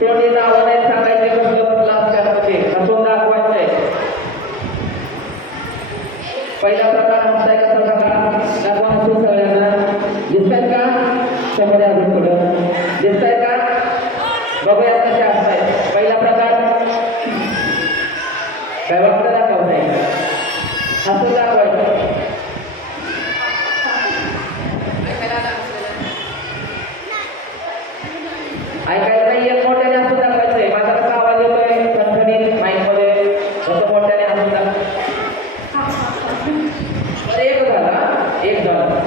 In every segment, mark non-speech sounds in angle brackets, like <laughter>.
कोणी नावं नाही सांगायचे कसलं लास्ट हसून दाखवायचंय. पहिला प्रकार हसताय का प्रकार दाखवा हसून सगळ्यांना. दिसतायत का? समोर अजून पुढं. दिसतायत का? बघूया कसे पहिला प्रकार. काय वाटतं दाखवताय? हसून दाखवायचं ऐकायला नाही येत मोठ्याने हसून दाखवायचंय माझा कसा आवाज येतोय खणखणीत माईकमध्ये तसं मोठ्याने हसून दाखव बरं, एक झाला एक झाला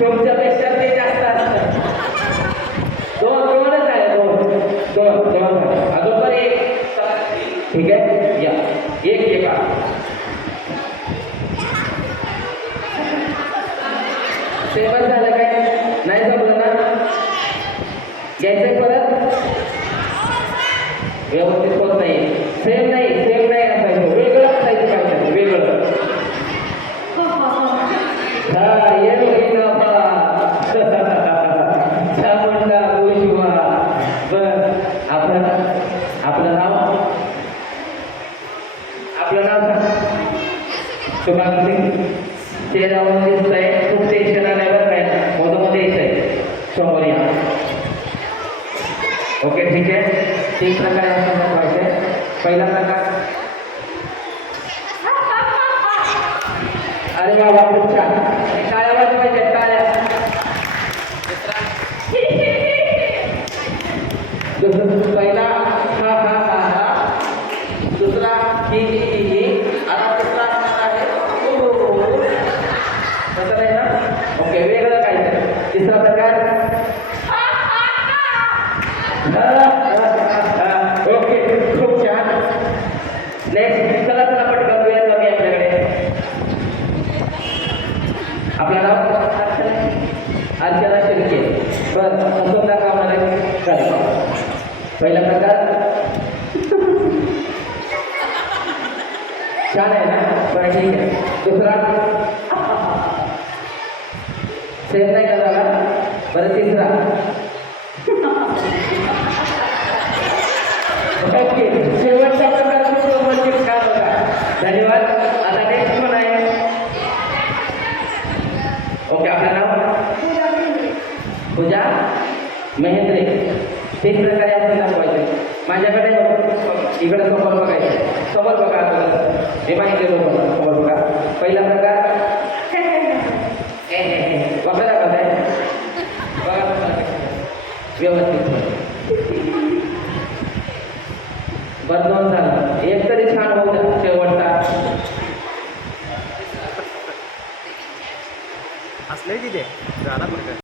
तुमच्यापेक्षा ते जास्त असतं. दोन दोनच आहे दोन. दोन दोन अजून पण एक. ठीक आहे? या. एक एक सेवन झालं काय? नाही जमलं ना? घ्यायचंय परत? व्यवस्थित होत नाही. सेम नाही सेम नाही असायचं वेगळं असायचं काय वेगळं. हा ये होईना <laughs> चामुंडा गोशिवा बर आपलं आपलं नाव? आपलं नाव सांग. शुभांग सिंग. आहे खूप टेन्शन आल्यावर काय मध्ये आहे समोर या. ओके ठीक आहे. तीन प्रकारे आपण दाखवायचे पहिला प्रकार. अरे बाबा वा खूप छान. टाळ्या वाजवायच्या टाळ्या दुसरं पहिला हा हा हा हा दुसरा ही ही ही ही आता तिसरा असणार आहे हो, हो, हो, हो. तसं नाही ना ओके वेगळं काय तर तिसरा प्रकार हा, हा, हा, हा. ओके खूप छान नेक्स्ट चला चला पटकन वेळ कमी आपल्याकडे. आपलं नाव अर्चना शिर्के. बर असं का मला चालेल पहिला प्रकार. छान आहे ना? बरं ठीक आहे. दुसरा. सेम नाही का झाला? बरं तिसरा ओके शेवटचा प्रकार खूप रोमांचिक काम होता धन्यवाद आता नेक्स्ट पण आहे ओके आपलं नाव पूजा महेंद्रे तेच प्रकारे आपण पाहिजे माझ्याकडे इकडं समोर बघायचं. समोर बघा हे माहिती होतं समोर बघा. पहिला प्रकार. हे, हे, बघा बघा. व्यवस्थित. बदलून झालं. एक तरी छान होऊ द्या शेवटचा. असले तिथे. झाला बरं